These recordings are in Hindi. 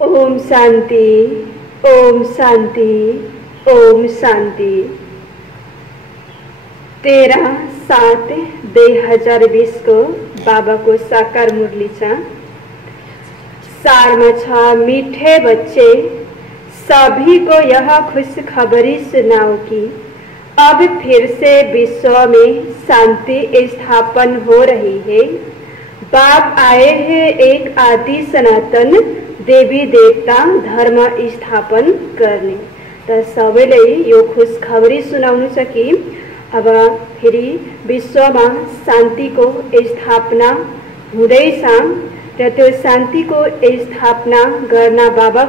ओम शांति, ओम शांति, ओम शांति। 13/7/2020 को बाबा को साकार मुरली छ। सार में छ, मीठे बच्चे, सभी को यह खुशखबरी सुनाओ कि अब फिर से विश्व में शांति स्थापन हो रही है। बाप आए हैं एक आदि सनातन देवी देवता धर्म स्थापन गर्ने। त सबैले यो खुशखबरी सुनाउनु छ कि अब फेरि विश्वमा शान्तिको स्थापना हुँदैछ र त्यो शान्तिको स्थापना गर्न बाबा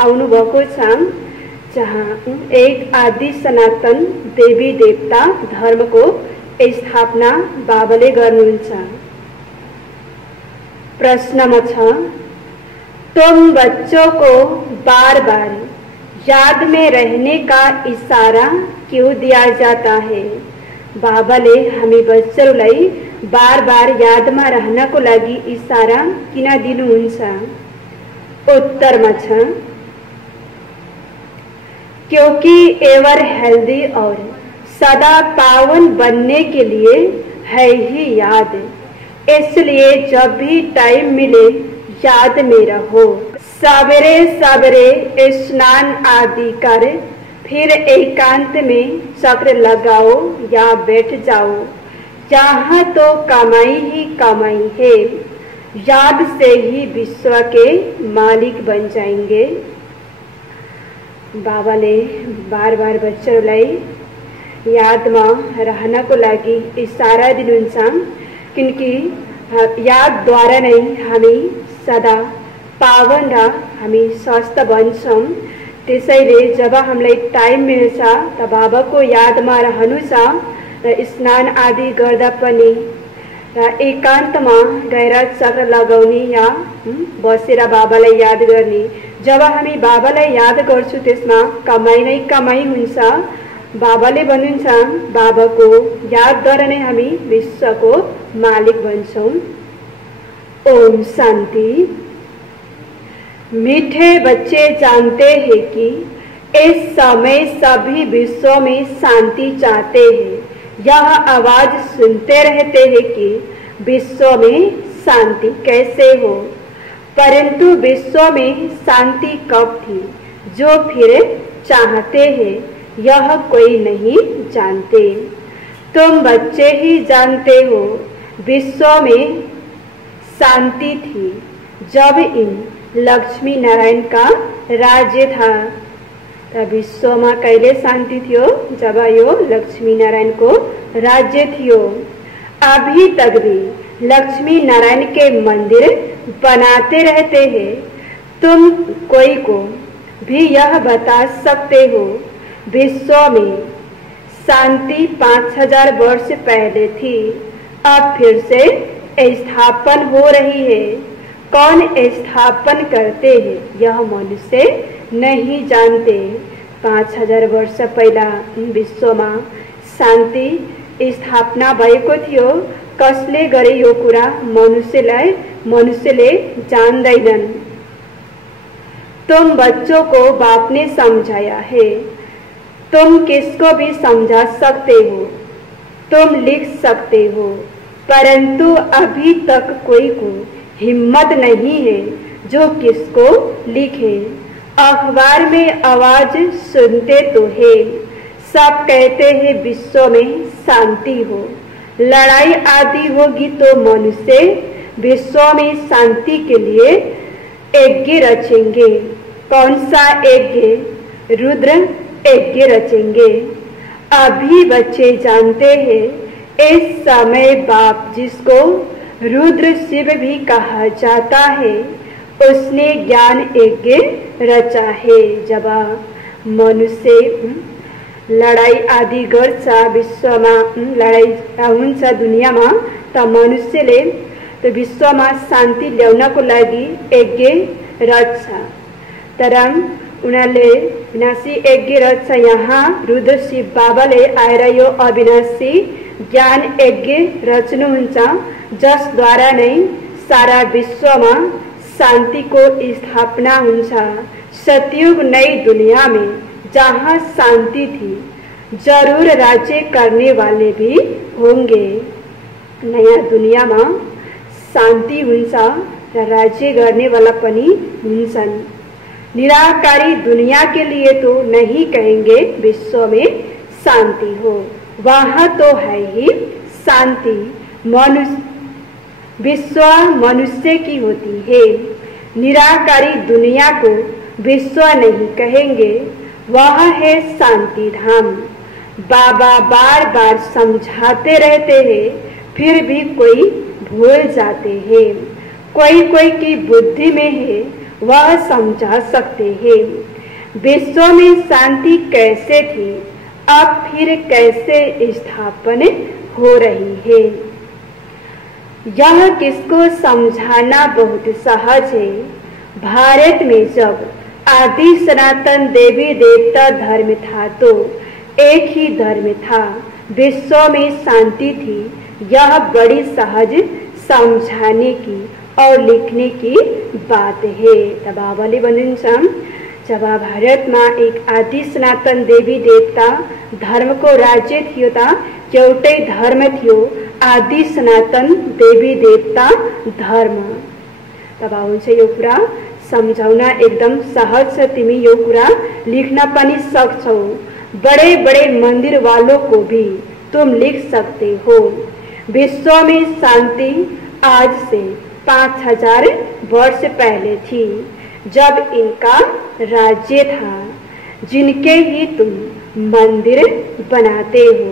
आउनु भएको छ, जहाँ एक आदि सनातन देवी देवता धर्मको स्थापना बाबाले गर्नुहुन्छ। प्रश्नमा छ, तुम बच्चों को बार बार याद में रहने का इशारा क्यों दिया जाता है? बाबाले हामी बच्चहरूलाई बार बार यादमा रहनको लागि इशारा किन दिनुहुन्छ? उत्तरमा छ, क्योंकि एवर हेल्दी और सदा पावन बनने के लिए है ही याद, इसलिए जब भी टाइम मिले याद में रहो। सवेरे सवेरे स्नान आदि कर फिर एकांत में चक्र लगाओ या बैठ जाओ, यहाँ तो कमाई ही कमाई है। याद से ही विश्व के मालिक बन जाएंगे। बाबाले बार बार बच्चहरूलाई यादमा रहनको लागि इशारा दिनुहुन्छ, किनकि यादद्वारा नै हामी सदा पावन र हामी स्वस्थ बन्छौँ। त्यसैले जब हामीलाई टाइम मिल्छ त बाबाको यादमा रहनु छ र स्नान आदि गर्दा पनि र एकान्तमा गएर चक्र लगाउने या बसेर बाबालाई याद गर्ने। जब हामी बाबालाई याद गर्छौँ त्यसमा कमाई नै कमाई हुन्छ। बाबाले भन्नुहुन्छ, बाबाको यादद्वारा नै हामी विश्वको मालिक बन्छौँ। ओम शांति। मीठे बच्चे जानते हैं कि इस समय सभी विश्व में शांति चाहते हैं। यह आवाज सुनते रहते हैं कि विश्व में शांति कैसे हो, परंतु विश्व में शांति कब थी जो फिर चाहते हैं यह कोई नहीं जानते। तुम बच्चे ही जानते हो विश्व में शांति थी जब इन लक्ष्मी नारायण का राज्य था। त विश्वमा कहिले शान्ति थियो? जब यो लक्ष्मी नारायण को राज्य थियो। अभी तक भी लक्ष्मी नारायण के मंदिर बनाते रहते हैं। तुम कोई को भी यह बता सकते हो विश्व में शांति 5000 वर्ष पहले थी, अब फिर से स्थापन हो रही है। कौन स्थापन करते हैं यह मनुष्य नहीं जानते। 5000 वर्ष पहिला विश्वमा शान्ति स्थापना भएको थियो। कसले गरे यो कुरा मनुष्यले जान्दैनन्। तुम बच्चों को बाप ने समझाया है। तुम किसको भी समझा सकते हो, तुम लिख सकते हो, परंतु अभी तक कोई को हिम्मत नहीं है जो किसको लिखे। अखबार में आवाज सुनते तो है, सब कहते हैं विश्व में शांति हो। लड़ाई आदि होगी तो मनुष्य विश्व में शांति के लिए यज्ञ रचेंगे। कौन सा यज्ञ? रुद्र यज्ञ रचेंगे। अभी बच्चे जानते हैं इस समय बाप जिसको रुद्र शिव भी कहा जाता है, उसने ज्ञान यज्ञ रचा है। जब मनुष्य लड़ाई आदि गर्छ, विश्वमा लड़ाई हुन्छ दुनियाँमा, त मनुष्यले त्यो विश्वमा शान्ति ल्याउनको लागि यज्ञ रच्छ। तर उनीहरूले विनाशी यज्ञ रच्छ। यहाँ रुद्र शिव बाबाले आएर यो अविनाशी ज्ञान यज्ञ रच्नुहुन्छ, जसद्वारा नै सारा विश्वमा शान्ति को स्थापना हुन्छ। सतयुग नई दुनिया में जहाँ शांति थी जरूर राज्य करने वाले भी होंगे। नया दुनिया में शांति हुन्छ र राज्य करने वाला पनि हुन्छन्। निराकारी दुनिया के लिए तो नहीं कहेंगे विश्व में शांति हो, वहाँ तो है ही शांति। विश्व मनुष्य की होती है। निराकारी दुनिया को विश्व नहीं कहेंगे, वह है शांति धाम। बाबा बार बार समझाते रहते हैं, फिर भी कोई भूल जाते हैं। कोई कोई की बुद्धि में है, वह समझा सकते हैं। विश्व में शांति कैसे थी, अब फिर कैसे स्थापन हो रही है, यह किसको समझाना बहुत सहज है। भारत में जब आदि सनातन देवी देवता धर्म था तो एक ही धर्म था, विश्व में शांति थी। यह बड़ी सहज समझाने की और लिखने की बात है। तब आवली बनिन्छ जब भारत में एक आदि सनातन देवी देवता धर्म को राज्य थियो त एउटै धर्म थियो, आदि सनातन देवी देवता धर्म। तब हुन्छ यो कुरा समझाउन एकदम सहज छ, तिमी यो कुरा लिख्न पनि सक्छौ। बड़े बड़े मंदिर वालों को भी तुम लिख सकते हो। विश्व में शांति आज से 5000 वर्ष पहले थी, जब इनका राज्य था, जिनके ही तुम मंदिर बनाते हो।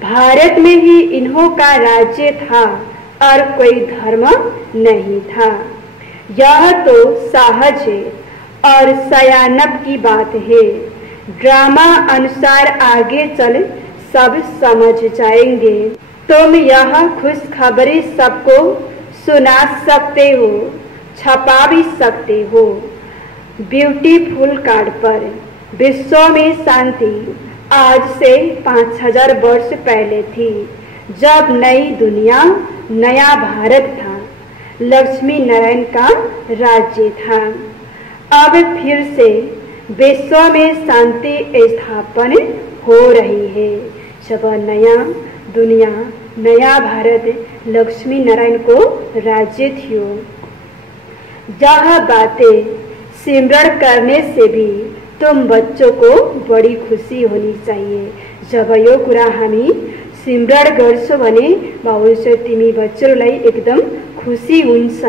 भारत में ही इन्हों का राज्य था और कोई धर्म नहीं था। यह तो सहज है और सयानप की बात है। ड्रामा अनुसार आगे चल सब समझ जाएंगे। तुम यह खुशखबरी सबको सुना सकते हो, छपा भी सकते हो ब्यूटीफुल कार्ड पर। विश्व में शांति आज से 5000 वर्ष पहले थी, जब नई दुनिया नया भारत था, लक्ष्मी नारायण का राज्य था। अब फिर से विश्व में शांति स्थापन हो रही है। जब नया दुनिया नया भारत लक्ष्मी नारायण को राज्य थियो। यह बातें सिमरण करने से भी तुम बच्चों को बड़ी खुशी होनी चाहिए। जब यो कुरा हामी सिमरण गर्छौं भने भविष्य तिमी बच्चोंलाई एकदम खुशी हुन्छ।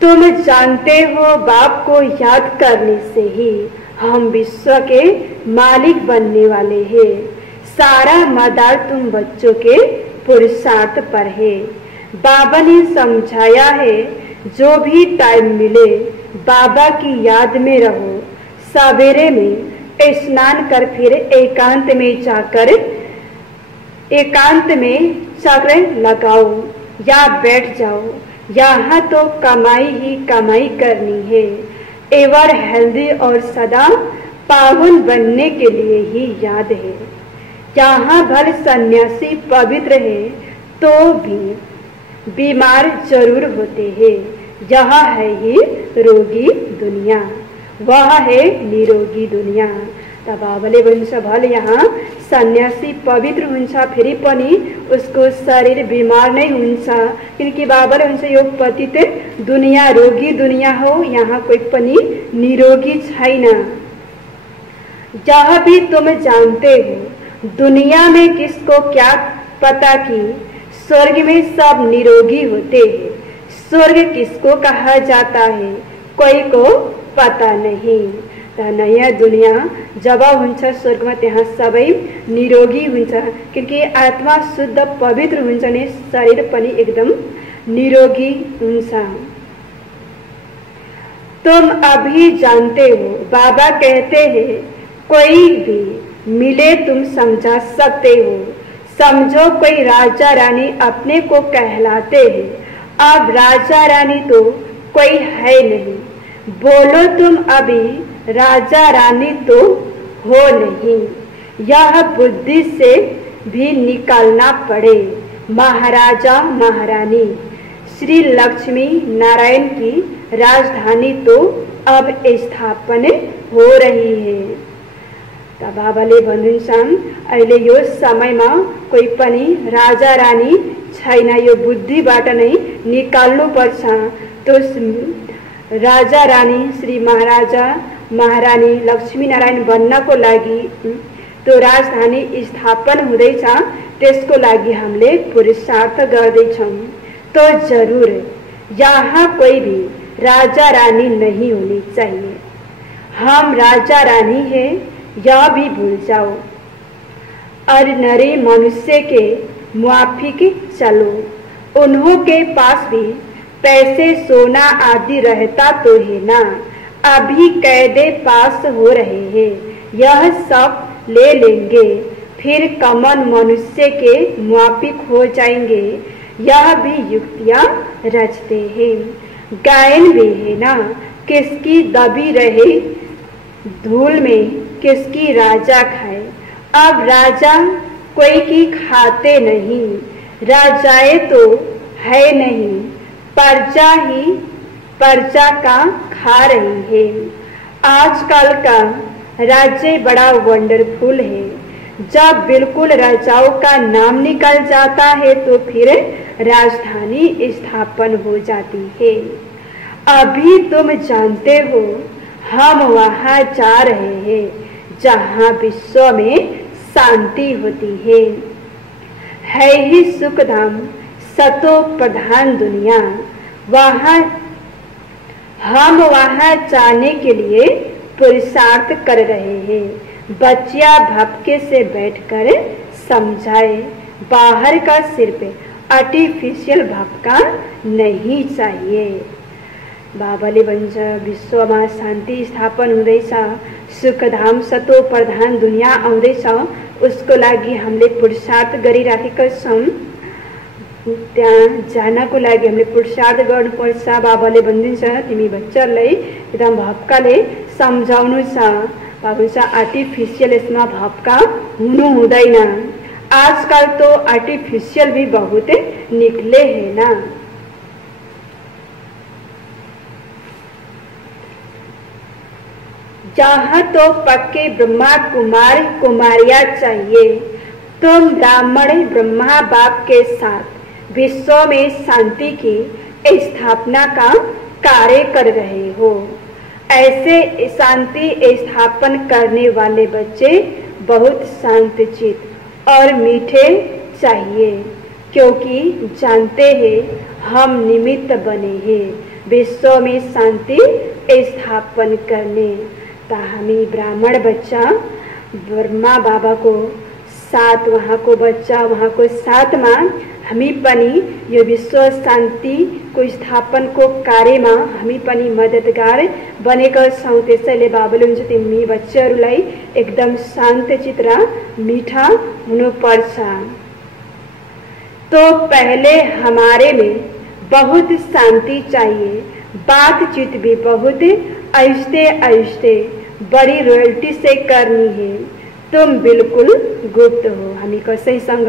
तुम जानते हो बाप को याद करने से ही हम विश्व के मालिक बनने वाले हैं। सारा मदार तुम बच्चों के पुरुषार्थ पर है। बाबा ने समझाया है, जो भी टाइम मिले बाबा की याद में रहो। सवेरे में स्नान कर फिर एकांत में जाकर एकांत में चक्र लगाओ या बैठ जाओ। यहाँ तो कमाई ही कमाई करनी है। एवर हेल्दी और सदा पावन बनने के लिए ही याद है। यहाँ भले सन्यासी पवित्र है तो भी बीमार जरूर होते हैं। यह है ही रोगी दुनिया, वह है निरोगी दुनिया। तब बाबाले भन्छ भले यहाँ सन्यासी पवित्र हुन्छ फेरि पनि उसको शरीर बीमार नहीं हुन्छ, किनकि बाबाले भन्छ यो पतित दुनिया रोगी दुनिया हो, यहाँ कोई पनि निरोगी छैन। यह भी तुम जानते हो, दुनिया में किसको क्या पता कि स्वर्ग में सब निरोगी होते हैं। स्वर्ग किसको कहा जाता है कोई को पता नहीं। नयाँ दुनिया जब हुन्छ स्वर्गमा त्यहाँ सबै निरोगी हुन्छ, क्योंकि आत्मा शुद्ध पवित्र हुन्छ नि शरीर पनि एकदम निरोगी हुन्छ। तुम अभी जानते हो, बाबा कहते हैं कोई भी मिले तुम समझा सकते हो। समझो कोई राजा रानी अपने को कहलाते हैं, अब राजा रानी तो कोई है नहीं। बोलो तुम अभी राजा रानी तो हो नहीं, यह बुद्धि से भी निकालना पड़े। महाराजा महारानी श्री लक्ष्मी नारायण की राजधानी तो अब स्थापना हो रही है। त बाबाले भन्नुहुन्छ अहिले यो समयमा कोही पनि राजा रानी छैन, यो बुद्धिबाट नै निकाल्नु पर्छ। तो राजा रानी श्री महाराजा महारानी लक्ष्मी नारायण बन्नको लागि तो राजधानी स्थापना हुँदैछ, त्यसको लागि हामीले पुरुषार्थ गर्दैछौँ। तो जरूर यहाँ कोही भी राजा रानी नहीं होनी चाहिए। हम राजा रानी है यह भी भूल जाओ और नरे मनुष्य के मुआफिक चलो। उन्हों के पास भी पैसे सोना आदि रहता तो है ना, अभी कैदे पास हो रहे हैं, यह सब ले लेंगे, फिर कमन मनुष्य के मुआफिक हो जाएंगे। यह भी युक्तियां रचते हैं। गायन भी है ना, किसकी दबी रहे धूल में किसकी राजा खाए। अब राजा कोई की खाते नहीं, राजाए तो है नहीं, प्रजा ही प्रजा का खा रही है। आजकल का राज्य बड़ा वंडरफुल है। जब बिल्कुल राजाओं का नाम निकल जाता है तो फिर राजधानी स्थापन हो जाती है। अभी तुम जानते हो हम वहां जा रहे हैं जहां विश्व में शांति होती है ही सुखधाम सतो प्रधान दुनिया। वहां हम वहां जाने के लिए पुरुषार्थ कर रहे हैं। बच्चियां भपके से बैठकर समझाए, बाहर का सिर पे आर्टिफिशियल भपका नहीं चाहिए। बाबाले भन्छ विश्वमा शान्ति स्थापन हुँदैछ, सुखधाम सतो प्रधान दुनिया आउँदैछ, उसको लागि हामीले पुरुषार्थ गरिराखेका छौँ। त्यहाँ जानको लागि हामीले पुरुषार्थ गर्नुपर्छ। बाबाले भनिदिन्छ तिमी बच्चालाई एकदम भपकाले सम्झाउनु छ। बाबा आर्टिफिशियल इसमें भपका हुनु हुँदैन। आजकल तो आर्टिफिशियल भी बहुत निकले है ना। जहाँ तो पक्के ब्रह्मा कुमार कुमारियां चाहिए। तुम ब्राह्मण ब्रह्मा बाप के साथ विश्व में शांति की स्थापना का कार्य कर रहे हो। ऐसे शांति स्थापन करने वाले बच्चे बहुत शांतचित्त और मीठे चाहिए, क्योंकि जानते हैं हम निमित्त बने हैं विश्व में शांति स्थापन करने। तो हामी ब्राह्मण बच्चा ब्रह्मा बाबा को साथ, वहाँ को बच्चा वहाँ को साथ में हामी पनि यो विश्व शान्ति को स्थापन को कार्य में हामी पनि मददगार बनेका छौं। त्यसैले बाबाले हुन्छ तिमी बच्चाहरूलाई एकदम शान्तचित्त र मीठा हुनुपर्छ। तो पहले हमारे में बहुत शांति चाहिए, बातचीत भी बहुत आहिस्ते आहिस्ते बड़ी रॉयल्टी से करनी है। तुम बिल्कुल गुप्त हो। हामी कसैसँग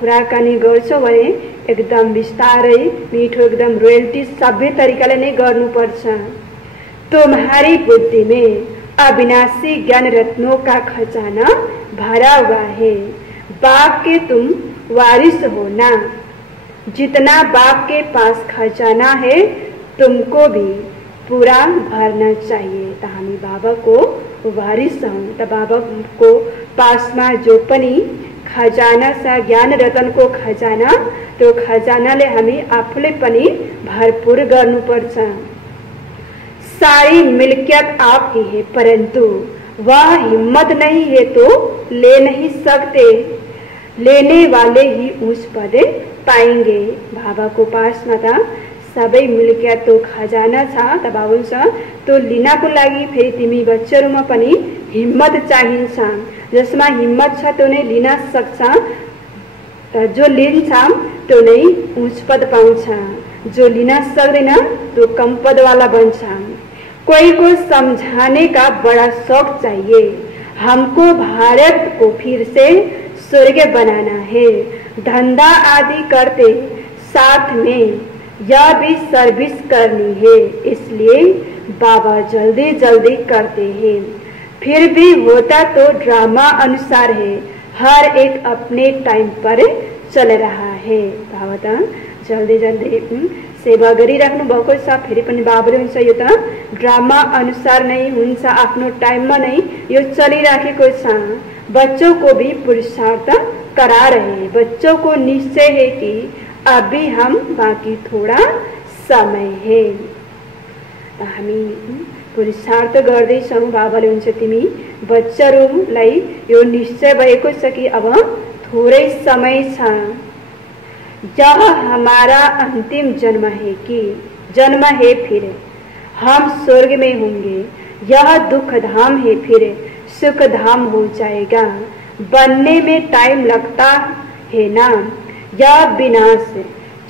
कुराकानी गर्छौं भने एकदम बिस्तारै मीठो एकदम रोयल्टी सभ्य तरिकाले नै गर्नुपर्छ। तुम्हारी बुद्धि में अविनाशी ज्ञान रत्नों का खजाना भरा हुआ है। बाप के तुम वारिस हो ना। जितना बाप के पास खजाना है तुमको भी पूरा भरना चाहिए। तो हामी बाबा को वारिस हौं। तो बाबा को पास में जो पनि खजाना छ ज्ञान रतन को खजाना, तो खजानाले हामी आफूले पनि भरपूर गर्नुपर्छ। सारी मिल्कियत आपकी है, परंतु वह हिम्मत नहीं है तो ले नहीं सकते। लेने वाले ही उस पद पाएंगे। बाबा को पास में था सबै मिल्कियत तो खजाना छ। त बाबा हुन्छ तो लिनको लागि फेरि तिमी बच्चाहरुमा पनि हिम्मत चाहिन्छ। जसमा हिम्मत छ त्यो नै लिन सक्छ। त जो लिन्छ त्यो नै उच्च पद पाउँछ, जो लिन सक्दैन तो कम पद वाला बन्छ। कोई को समझाने का बड़ा शौक चाहिए। हमको भारत को फिर से स्वर्ग बनाना है। धंधा आदि करते साथ में यह भी सर्विस करनी है, इसलिए बाबा जल्दी जल्दी करते हैं। फिर भी होता तो ड्रामा अनुसार है, हर एक अपने टाइम पर चल रहा है। बाबा त जल्दी जल्दी सेवा गरिराख्नु भएको छ, फेरि पनि बाबाले हुन्छ यो त ड्रामा अनुसार नै हुन्छ, आफ्नो टाइममा नै यो चलिराखेको छ। बच्चों को भी पुरुषार्थ करा रहे, बच्चों को निश्चय है कि अभी हम बाँकी थोड़ा समय है। हामी पुरुषार्थ गर्दैछौँ। बाबाले हुन्छ तिमी बच्चाहरूलाई यो निश्चय भएको छ कि अब थोड़ै समय छ। यह हमारा अंतिम जन्म है कि जन्म है, फिर हम स्वर्ग में होंगे। यह दुख धाम है, फिर सुख धाम हो जाएगा। बनने में टाइम लगता है ना, यह विनाश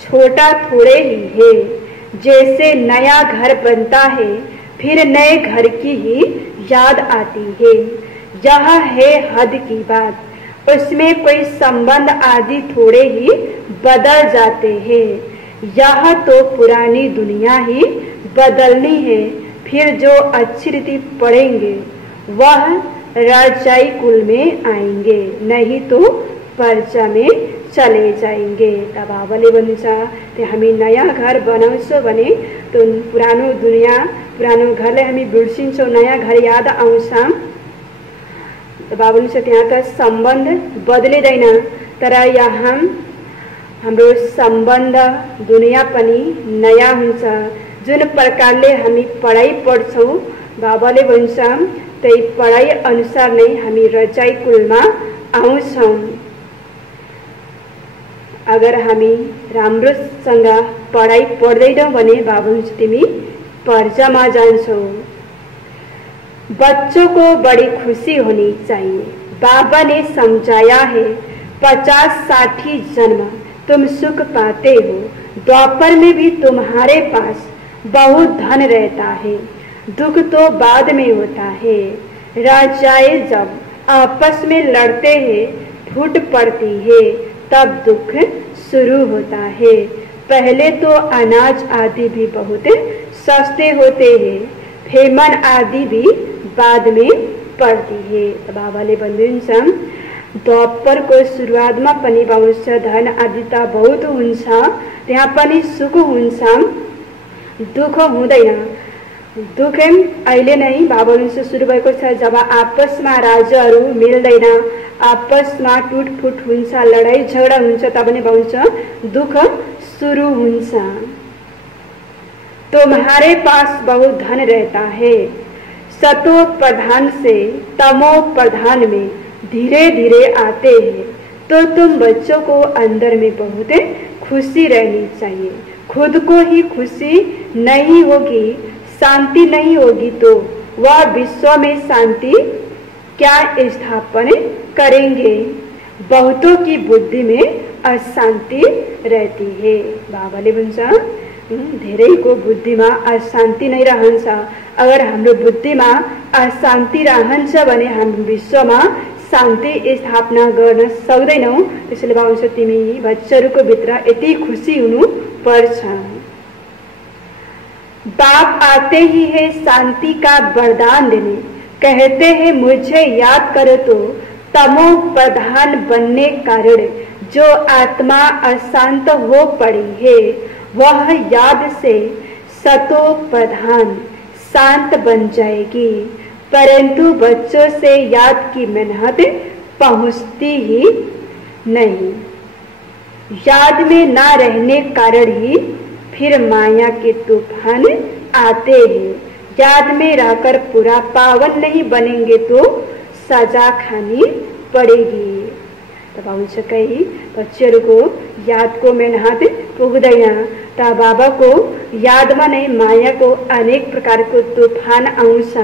छोटा थोड़े ही है। जैसे नया घर बनता है, फिर नए घर की ही याद आती है। यह है हद की बात, उसमें कोई संबंध आदि थोड़े ही बदल जाते हैं। यह तो पुरानी दुनिया ही बदलनी है, फिर जो अच्छी रीति पढ़ेंगे वह राजाई कुल में आएंगे, नहीं तो पर्चा में चले जाएंगे। तब बाबाले भन्नुहुन्छ हामी नयाँ घर बनाउँछौँ भने तो पुरानो दुनिया पुरानो घरलाई हामी बिर्सिन्छौँ, नयाँ घर याद आउँछ। बाबा भन्नुहुन्छ त्यहाँ त सम्बन्ध बदलिँदैन, तर यहाँ हाम्रो सम्बन्ध दुनिया पनि नयाँ हुन्छ। जुन प्रकारले हामी पढाइ पढ्छौँ, बाबाले भन्छ त्यही पढाइ अनुसार नै हामी रजाई कुलमा आउँछौँ। अगर हामी राम्रोसँग पढाइ पढ्दैनौँ भने बाबा भन्छ तिमी पर्जामा जान्छौ। बच्चों को बड़ी खुशी होनी चाहिए। बाबा ने समझाया है 50-60 जन्म तुम सुख पाते हो, द्वापर में भी तुम्हारे पास बहुत धन रहता है, दुख तो बाद में होता है। राजाएं जब आपस में लड़ते हैं, फूट पड़ती है, तब दुख शुरू होता है। पहले तो अनाज आदि भी बहुत सस्ते होते हैं, फेमन आदि भी बाद में पड़ती है। बाबाले भन्नुहुन्छ द्वापरको सुरुवातमा पनि भन्छ धन आदि त बहुत हुन्छ, त्यहाँ पनि सुख हुन्छ, दुख हुँदैन। दुख अहिले नै बाबा भन्नुहुन्छ सुरु भएको छ जब आपसमा राजाहरू मिल्दैन, आपसमा टुटफुट हुन्छ, लडाई झगडा हुन्छ, तब नै भन्छ दुख सुरु हुन्छ। तुम्हारे पास बहुत धन रहता है, सतो प्रधान से तमो प्रधान में धीरे धीरे आते हैं, तो तुम बच्चों को अंदर में बहुत खुशी रहनी चाहिए। खुद को ही खुशी नहीं होगी, शांति नहीं होगी, तो वह विश्व में शांति क्या स्थापन करेंगे। बहुतों की बुद्धि में अशांति रहती है। बाबाले भन्छ धेरैको बुद्धिमा अशान्ति नै रहन्छ। अगर हाम्रो बुद्धिमा अशान्ति रहन्छ भने हामी विश्वमा शान्ति स्थापना गर्न सक्दैनौँ। त्यसैले भन्छ तिमी बच्चाहरूको भित्र यति खुसी हुनु पर्छ। बाप आते ही है शांति का वरदान देने, कहते हैं मुझे याद करो तो तमो प्रधान बनने कारण जो आत्मा अशांत हो पड़ी है, वह याद से सतो प्रधान शांत बन जाएगी। परंतु बच्चों से याद की मेहनत पहुंचती ही नहीं। याद में ना रहने कारण ही फिर माया के तूफान आते हैं। याद में रहकर पूरा पावन नहीं बनेंगे तो सजा खानी पड़ेगी। तब आउँछ कही बच्चों याद को मेहनत पुग्दैन, त बाबा को याद में नहीं माया को अनेक प्रकार को तूफान आउँछ।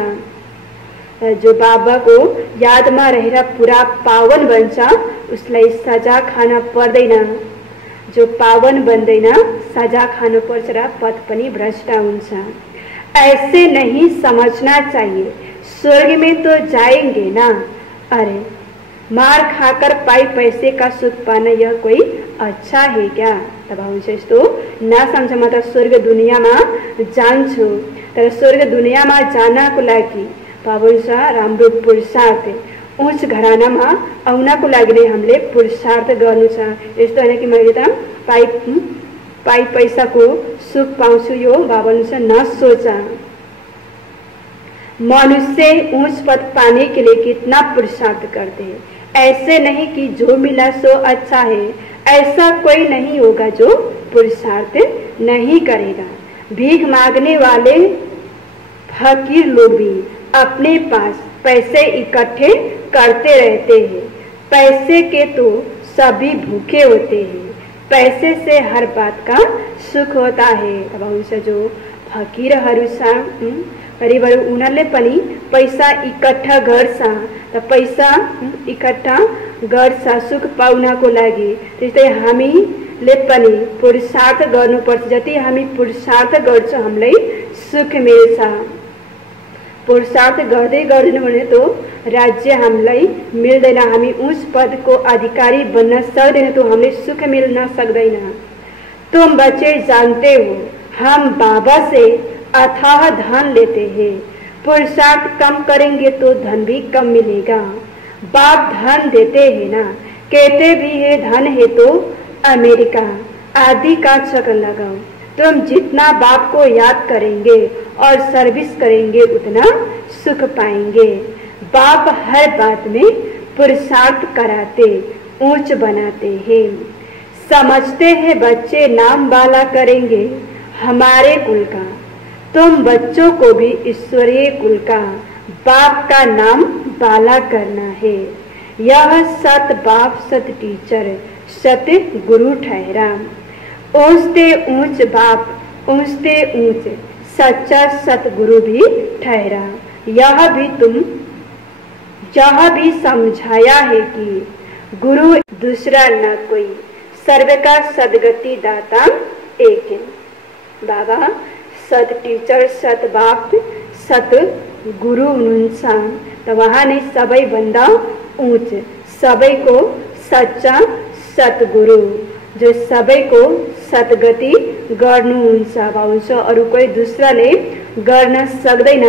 जो बाबा को याद में रहेर पूरा पावन बन्छ उसलाई सजा खाना पर्दैन। जो पावन बन्दैन सजा खानु पर्छ र पथ पनि भ्रष्ट हुन्छ। ऐसे नहीं समझना चाहिए स्वर्ग में तो जाएंगे ना, अरे मार खाकर पाई पैसे का सुख पाना यह कोई अच्छा है क्या। तब आउँछ यस्तो ना समझ म स्वर्ग दुनिया में जान्छु तर स्वर्ग दुनिया में जाना को लागि बाबुन्छ राम्रो पुरुषार्थ उच्च घराना में आउना को लागि नै हामीले पुरुषार्थ गर्नु छ। यस्तो हैन कि मैले त पाई पैसा को सुख पाउँछु यो बाबुन्छ नसोचा। मनुष्य ऊंच पद पाने के लिए कितना पुरुषार्थ करते हैं। ऐसे नहीं कि जो मिला सो अच्छा है, ऐसा कोई नहीं होगा जो पुरुषार्थ नहीं करेगा। भीख मांगने वाले फकीर लोग भी अपने पास पैसे इकट्ठे करते रहते हैं। पैसे के तो सभी भूखे होते हैं, पैसे से हर बात का सुख होता है। अब उनसे जो फकीरहरू छ गरीबहरू उनीहरूले पनि पैसा इकट्ठा गर्छ र पैसा इकट्ठा गर्छ सुख पाउनको लागि। त्यस्तै हामीले पनि पुरुषार्थ गर्नुपर्छ। जति हामी पुरुषार्थ गर्छौं हामीलाई सुख मिल्छ। पुरुषार्थ गर्दै गर्दैनौं भने तो राज्य हामीलाई मिल्दैन, हामी उच्च पदको अधिकारी बन्न सक्दैन, तो हामीले सुख मिल्न सक्दैन। तुम बच्चे जानते हो हम बाबा से अथाह धन लेते हैं, पुरुषार्थ कम करेंगे तो धन भी कम मिलेगा। बाप धन देते हैं ना, कहते भी है धन है तो अमेरिका आदि का चक्कर लगाओ। तुम जितना बाप को याद करेंगे और सर्विस करेंगे उतना सुख पाएंगे। बाप हर बात में पुरुषार्थ कराते ऊंच बनाते हैं। समझते हैं बच्चे नाम बाला करेंगे हमारे कुल का, तुम बच्चों को भी ईश्वरीय कुल का बाप का नाम बाला करना है। यह सत बाप सत टीचर सत गुरु ठहरा। ऊंचते ऊंच बाप ऊंचते ऊंच सच्चा सतगुरु भी ठहरा। यह भी समझाया है कि गुरु दूसरा न कोई, सर्व का सदगति दाता एक है। बाबा सत टीचर सत बाप सत गुरु हुनुहुन्छ त वहाँ नै सबैभन्दा उच्च, सबैको सच्चा सतगुरु जो सबैको सद्गति गर्नुहुन्छ भाउँछ, अरू कोही दूसराले गर्न सक्दैन।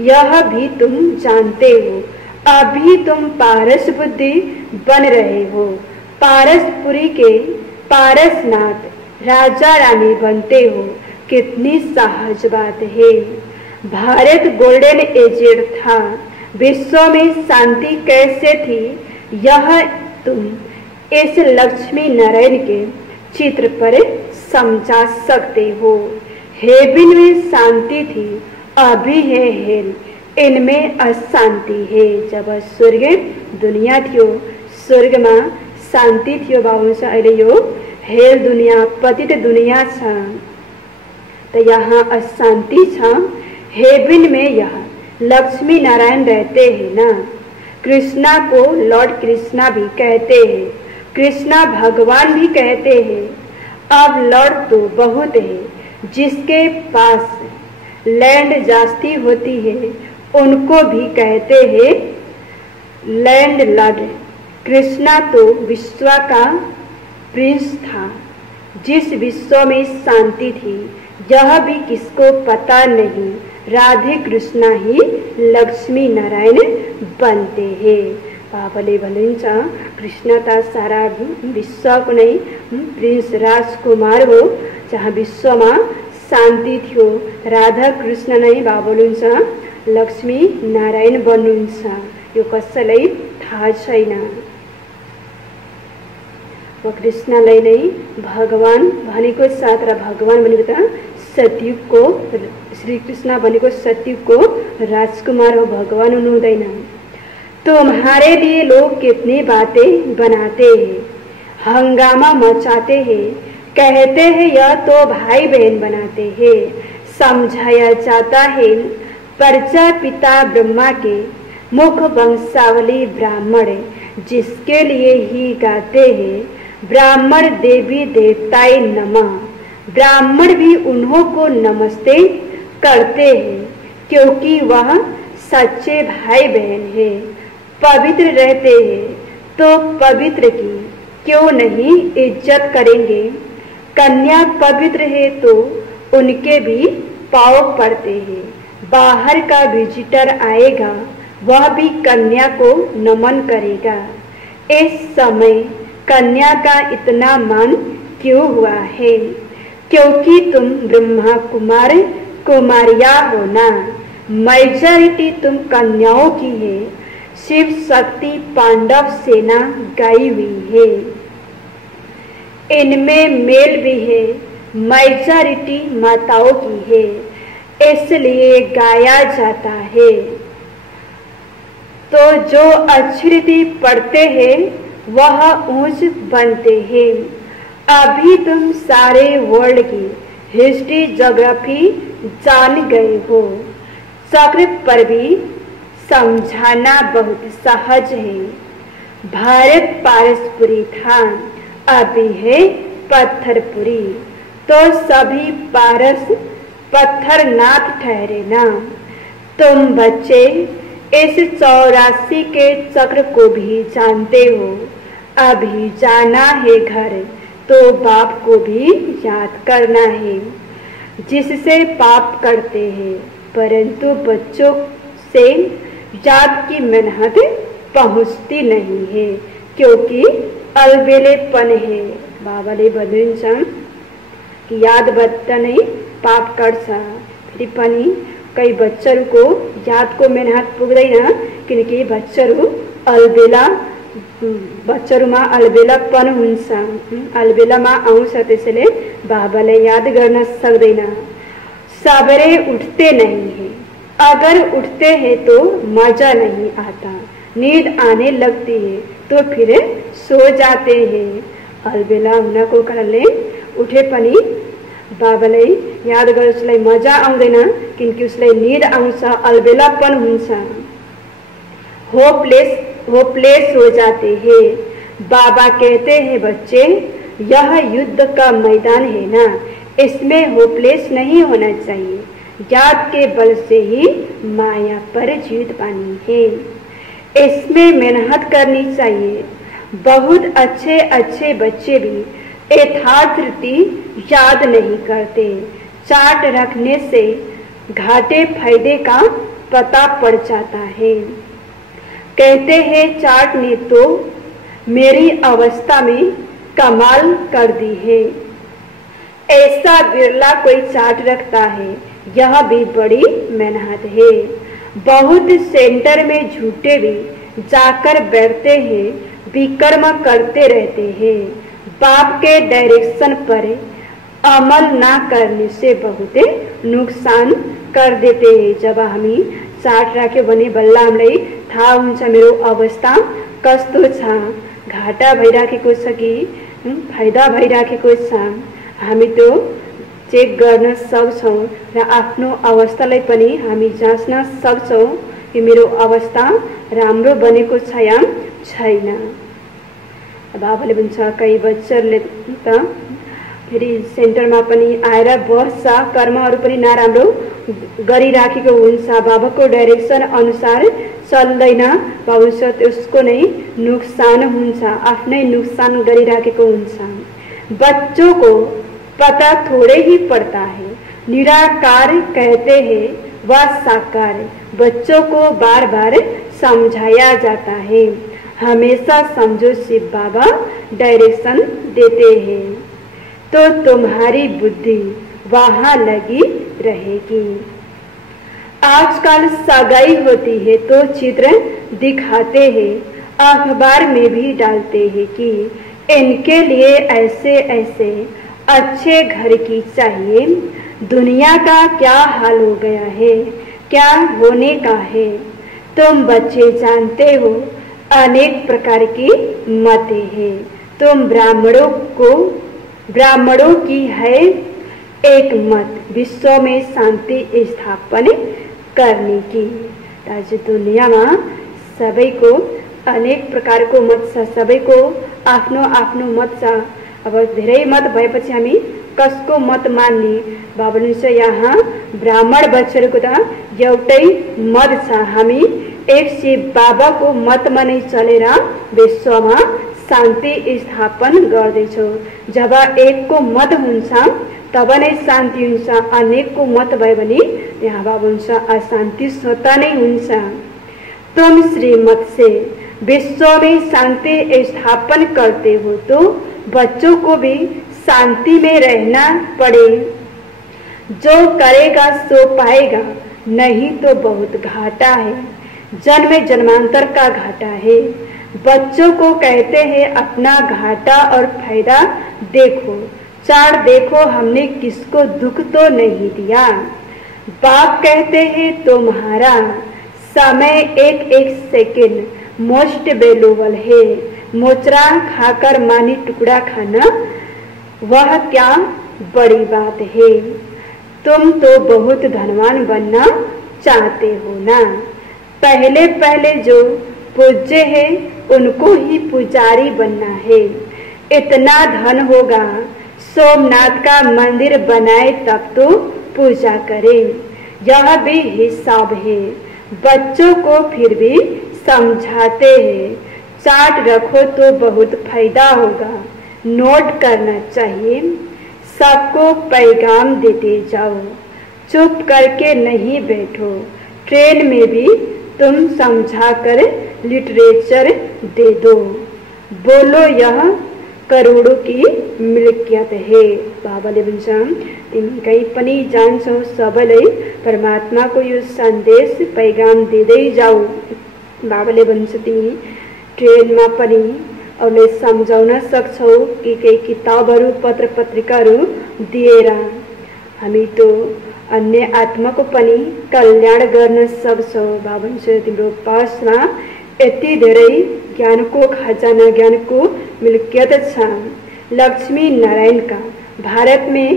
यह भी तुम जानते हो, अभी तुम पारस बुद्धि बन रहे हो। पारसपुरी के पारसनाथ राजा रानी बनते हो, कितनी सहज बात है। भारत गोल्डन एजेड था, विश्व में शांति कैसे थी यह तुम इस लक्ष्मी नारायण के चित्र पर समझा सकते हो। हेवन में शांति थी, अभी है हेल, इनमें अशांति है। जब स्वर्ग दुनिया थियो, स्वर्ग में शांति थियो भाउँछ, अहिले यो हेल दुनिया पतित दुनिया छ तो यहाँ अशांति छ। हेवन में यहाँ लक्ष्मी नारायण रहते हैं ना। कृष्णा को लॉर्ड कृष्णा भी कहते हैं, कृष्णा भगवान भी कहते हैं। अब लॉर्ड तो बहुत है, जिसके पास लैंड जास्ती होती है उनको भी कहते हैं लैंड लॉर्ड। कृष्णा तो विश्व का प्रिंस था, जिस विश्व में शांति थी यह भी किसको पता नहीं। राधे कृष्ण ही लक्ष्मी नारायण बनते हैं। बाबाले भन्नुहुन्छ कृष्ण त सारा विश्वको नै प्रिंस राजकुमार हो, जहाँ विश्वमा शान्ति थियो। राधा कृष्ण नै बाबा हुनुहुन्छ लक्ष्मी नारायण बन्नुहुन्छ, यो कसैलाई थाहा छैन। कृष्णलाई नै भगवान भनेको साथ र भगवान भनेको त सतयुगको श्री कृष्ण भनेको सतयुगको राजकुमार हो, भगवान हुनु हुँदैन। तुम्हारे लिए लोग कितनी बातें बनाते हैं, हंगामा मचाते हैं, कहते हैं यह तो भाई बहन बनाते हैं। समझाया जाता है प्रजापिता ब्रह्मा के मुख वंशावली ब्राह्मण, जिसके लिए ही गाते हैं ब्राह्मण देवी देवताए नमः। ब्राह्मण भी उन्हों को नमस्ते करते हैं, क्योंकि वह सच्चे भाई बहन है, पवित्र रहते हैं। तो पवित्र की क्यों नहीं इज्जत करेंगे। कन्या पवित्र है तो उनके भी पाँव पड़ते हैं। बाहर का विजिटर आएगा, वह भी कन्या को नमन करेगा। इस समय कन्या का इतना मान क्यों हुआ है? क्योंकि तुम ब्रह्मा कुमार कुमारिया हो ना। मेजॉरिटी तुम कन्याओं की है। शिव शक्ति पांडव सेना गई हुई है। इनमें मेल भी है, मेजॉरिटी माताओं की है, इसलिए गाया जाता है। तो जो अक्षरति पढ़ते हैं वह ऊंच बनते हैं। अभी तुम सारे वर्ल्ड की हिस्ट्री ज्योग्राफी जान गए हो। संस्कृत पर भी समझाना बहुत सहज है। भारत पारसपुरी था, अभी है पत्थरपुरी। तो सभी पारस पत्थरनाथ ठहरे ना। तुम बच्चे इस 84 के चक्र को भी जानते हो। अभी जाना है घर तो बाप को भी याद करना है जिससे पाप करते हैं, परंतु बच्चों से याद की मेहनत पहुंचती नहीं है क्योंकि अलबेलेपन है। बाबाले बदन कि याद बच्चा नहीं पाप करसा फिर पनि कई बच्चों को याद को मेहनत पुग्दैन किनकि अलबेला बच्चहरूमा अलबेलापन हुन्छ, अलबेलामा आउँछ, त्यसैले बाबाले याद गर्न सक्दैन। सवेरे उठते नहीं है, अगर उठते हैं तो मजा नहीं आता, नींद आने लगती है तो फिर सो जाते हैं। अलबेला हुनको कारणले उठे पनि बाबालाई याद गरेर उसलाई मजा आउँदैन किनकि उसलाई नींद आउँछ, अलबेलापन हुन्छ, होपलेस हो जाते हैं। बाबा कहते हैं बच्चे यह युद्ध का मैदान है ना, इसमें होपलेस नहीं होना चाहिए। याद के बल से ही माया पर जीत पानी है, इसमें मेहनत करनी चाहिए। बहुत अच्छे अच्छे बच्चे भी यथार्थ रीति याद नहीं करते। चार्ट रखने से घाटे फायदे का पता पड़ जाता है। कहते हैं चार्ट ने तो मेरी अवस्था में कमाल कर दी है। ऐसा बिरला कोई चार्ट रखता है, यह भी बड़ी मेहनत है। बहुत सेंटर में झूठे भी जाकर बैठते हैं, विकर्म करते रहते हैं। बाप के डायरेक्शन पर अमल ना करने से बहुत नुकसान कर देते हैं। जब हामी चार्ट राख्यो भने बल्ल हामीलाई थाहा हुन्छ मेरो अवस्था कस्तो छ, घाटा भइराखेको छ कि फाइदा भइराखेको छ। हामी त्यो चेक गर्न सक्छौं र आफ्नो अवस्थालाई पनि हामी जाँच्न सक्छौं कि मेरो अवस्था राम्रो बनेको छ या छैन। बाबाले भन्छ कई बच्चाहरूले त फेरि सेन्टरमा पनि आएर बस्छ, कर्महरू पनि नराम्रो गरिराखेको हुन्छ, बाबाको डाइरेक्सन अनुसार चल्दैन, भविष्य त्यसको नै नुकसान हुन्छ, आफ्नै नुकसान गरिराखेको हुन्छ। बच्चों को पता थोड़े ही पड़ता है, निराकार कहते हैं व साकार। बच्चों को बार बार समझाया जाता है। हमेशा समझो शिव बाबा डायरेक्शन देते हैं तो तुम्हारी बुद्धि वहां लगी रहेगी। आजकल सगाई होती है तो चित्र दिखाते हैं, अखबार में भी डालते हैं कि इनके लिए ऐसे ऐसे अच्छे घर की चाहिए। दुनिया का क्या हाल हो गया है, क्या होने का है। तुम बच्चे जानते हो अनेक प्रकार की मतें हैं। तुम ब्राह्मणों की है एक मत, विश्व में शांति स्थापन करने की। आज दुनिया में सबैको अनेक प्रकार को मत छ, सबैको आफ्नो आफ्नो मत छ। अब धेरै मत भएपछि हामी कसको मत मान्ने? बाबाले चाहिँ यहाँ ब्राह्मण बच्चहरूको त एउटै मत छ, हामी एक शिव बाबा को मत में नहीं चलेर विश्व में शान्ति स्थापन गर्दैछौ। जब एकको मत हुन्छ तब नै शान्ति हुन्छ, अनेकको मत भयो भने त्यहाँ भाव हुन्छ अशान्ति स्वतः नै हुन्छ। तुम श्रीमत से विश्व में शांति स्थापन करते हो तो बच्चों को भी शांति में रहना पड़े। जो करेगा सो पाएगा, नहीं तो बहुत घाटा है, जन्म जन्मांतर का घाटा है। बच्चों को कहते हैं अपना घाटा और फायदा देखो, चार देखो हमने किसको दुख तो नहीं दिया। बाप कहते हैं तुम्हारा समय एक एक सेकेंड मोस्ट वैल्यूएबल है। मोचरा खाकर मानी टुकड़ा खाना वह क्या बड़ी बात है। तुम तो बहुत धनवान बनना चाहते हो ना। पहले पहले जो पूज्य है उनको ही पुजारी बनना है। इतना धन होगा सोमनाथ का मंदिर बनाए तब तो पूजा करें। यह भी हिसाब है। बच्चों को फिर भी समझाते हैं, चार्ट रखो तो बहुत फायदा होगा, नोट करना चाहिए। सबको पैगाम देते जाओ, चुप करके नहीं बैठो। ट्रेन में भी तुम समझा कर लिटरेचर दे दो। बोलो यह करोड़ों की मिल्कियत है। बाबाले भन्छ तिमी कहीँ पनि जान्छौ सबैलाई परमात्माको यो सन्देश पैगाम दिँदै जाऊ। बाबाले भन्छ तिमी ट्रेनमा पनि अरूले सम्झाउन सक्छौ कि केही किताबहरू पत्र पत्रिकाहरू दिएर। हामी तो अन्य आत्माको पनि कल्याण गर्न सक्छौ। बाबा भन्छ तिम्रो पासमा यति धेरै ज्ञानको खजाना, ज्ञानको मिल्कियत छ। लक्ष्मी नारायण का भारत में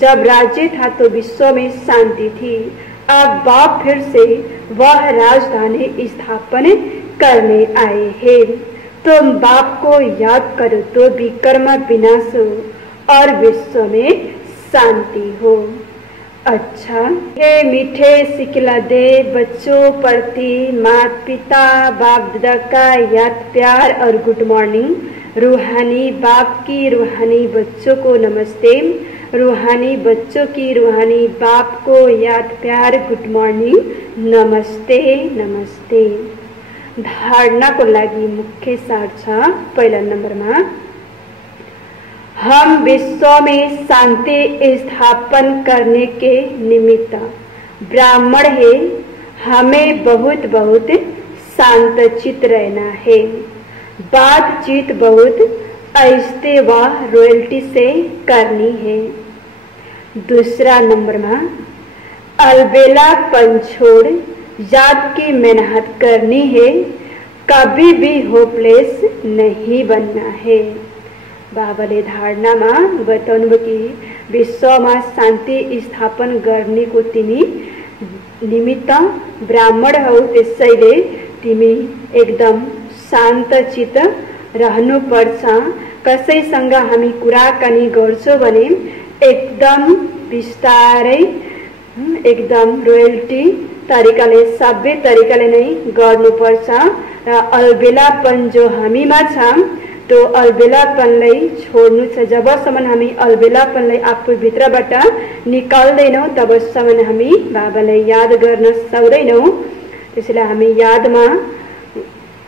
जब राज्य था तो विश्व में शांति थी। अब बाप फिर से वह राजधानी स्थापन करने आए हैं। तुम बाप को याद करो तो विकर्म विनाश हो और विश्व में शांति हो। अच्छा हे मीठे सिखला दे बच्चों प्रति माता पिता बाप दादा का याद प्यार और गुड मॉर्निंग। रूहानी बाप की रूहानी बच्चों को नमस्ते। रूहानी बच्चों की रूहानी बाप को याद प्यार गुड मॉर्निंग, नमस्ते नमस्ते। धारणा को लागि मुख्य सार छ। पहिला नम्बरमा हम विश्व में शांति स्थापन करने के निमित्त ब्राह्मण है। हमें बहुत बहुत शांतचित रहना है। बातचीत बहुत आहिस्ते व रॉयल्टी से करनी है। दूसरा नंबर में अलबेलापन छोड़ याद की मेहनत करनी है। कभी भी होपलेस नहीं बनना है। बाबाले धारणामा बताउनुभयो कि विश्वमा शान्ति स्थापन गर्नेको तिमी निमित्त ब्राह्मण हौ, त्यसैले तिमी एकदम शान्तचित रहनुपर्छ। कसैसँग हामी कुराकानी गर्छौँ भने एकदम बिस्तारै, एकदम रोयल्टी तरिकाले, सभ्य तरिकाले नै गर्नुपर्छ। र अलबेलापन जो हामीमा छ तो अलबेलापनलाई छोड्नु छ। जबसम्म हामी अलबेलापनलाई आफू भित्रबाट निकाल्दैनौँ तबसम्म हामी बाबालाई याद गर्न सक्दैनौँ। त्यसैले हामी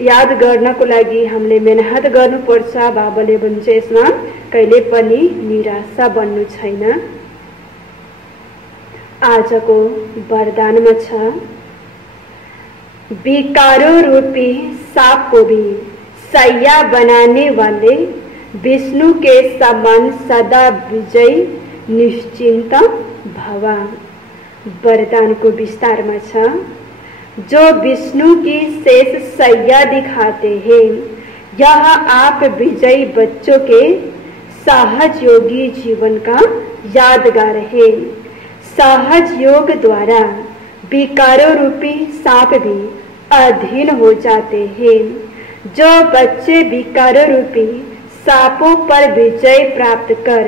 याद गर्नको लागि हामीले मेहनत गर्नुपर्छ। बाबाले भन्छ यसमा कहिले पनि निराशा बन्नु छैन। आजको वरदानमा छ विकारों रूपी सांप को भी सैया बनाने वाले विष्णु के समान सदा विजय निश्चिंत भवा। वरदान को विस्तार में छ जो विष्णु की शेष सैया दिखाते हैं, यह आप विजयी बच्चों के सहज योगी जीवन का यादगार है। सहज योग द्वारा विकारों रूपी सांप भी अधीन हो जाते हैं। जो बच्चे विकारों रूपी सांपों पर विजय प्राप्त कर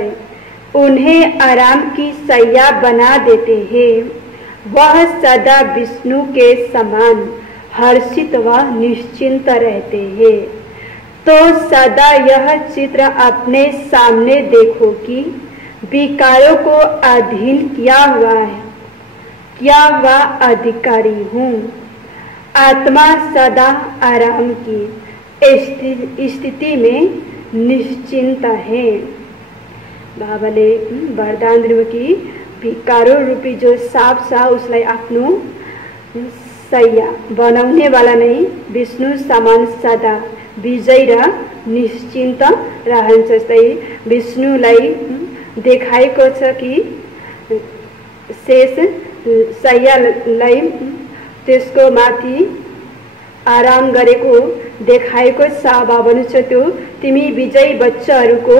उन्हें आराम की सैया बना देते हैं, वह सदा विष्णु के समान हर्षित व निश्चिंत रहते हैं। तो सदा यह चित्र अपने सामने देखो कि विकारों को अधीन किया हुआ अधिकारी हूँ। आत्मा सदा आराम की स्थिति में निश्चिंत है। बाबाले वरदान दिनु कि विकारों रूपी जो साप छ उसलाई आफ्नो सैया बनाउने वाला नै विष्णु समान सदा विजय र निश्चिन्त रहन्छ। जस्तै विष्णुलाई देखाएको छ कि शेष सैयालाई त्यसको माथि आराम गरेको देखाएको छ। बाबा छ त्यो तिमी विजयी बच्चाहरूको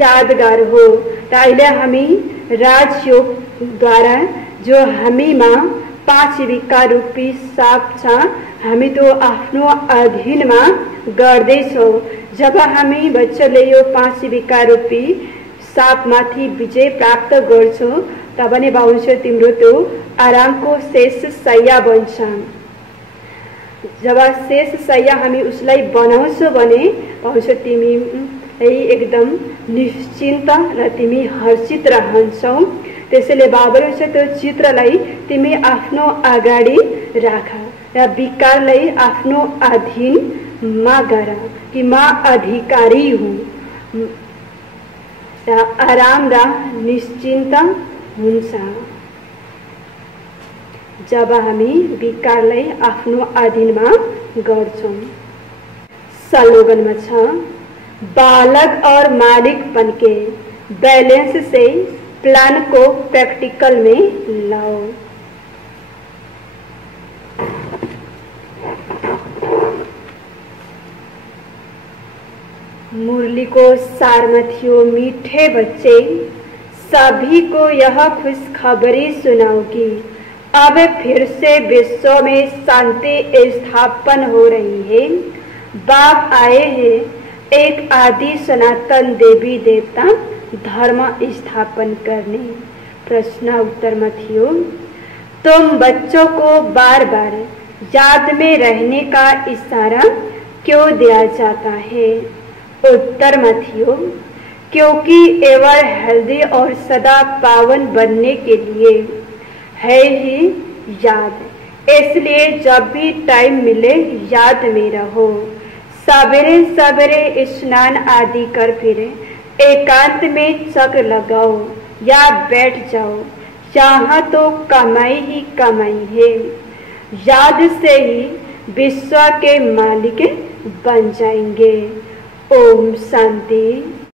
यादगार हो। र अहिले हामी राजयोगद्वारा जो हामीमा 5 विकार रूपी साप छ हामी त्यो आफ्नो अधीनमा गर्दैछौँ। जब हामी बच्चाले यो 5 विकार रूपी सापमाथि विजय प्राप्त गर्छौँ तब नै बाबा छ तिम्रो त्यो आरामको शेष सैया बन्छ। जब शेष सैया हामी उसलाई बनाउँछौँ भने बाबा तिमी एकदम निश्चिन्त र तिमी हर्षित रहन्छौ। त्यसैले बाबाले छ त्यो चित्रलाई तिमी आफ्नो अगाडि राख र विकारलाई आफ्नो अधीनमा गर कि म अधिकारी हुँ र आराम र निश्चिन्त हुन्छ। जब हामी विकारलाई आफ्नो अधीनमा गर्छौं। स्लोगनमा छ बालक और मालिक बनके बैलेंस से प्लान को प्रैक्टिकल में लाओ। मुरली को सार में थियो मीठे बच्चे सभी को यह खुशखबरी सुनाओगी। अब फिर से विश्व में शांति स्थापन हो रही है। बाप आए हैं एक आदि सनातन देवी देवता धर्म स्थापन करने। प्रश्न उत्तर में थियो तुम बच्चों को बार बार याद में रहने का इशारा क्यों दिया जाता है? उत्तर में थियो क्योंकि एवर हेल्दी और सदा पावन बनने के लिए है ही याद। इसलिए जब भी टाइम मिले याद में रहो। सवेरे सवेरे स्नान आदि कर फिर एकांत में चक्र लगाओ या बैठ जाओ। यहाँ तो कमाई ही कमाई है। याद से ही विश्व के मालिक बन जाएंगे। ओम शांति।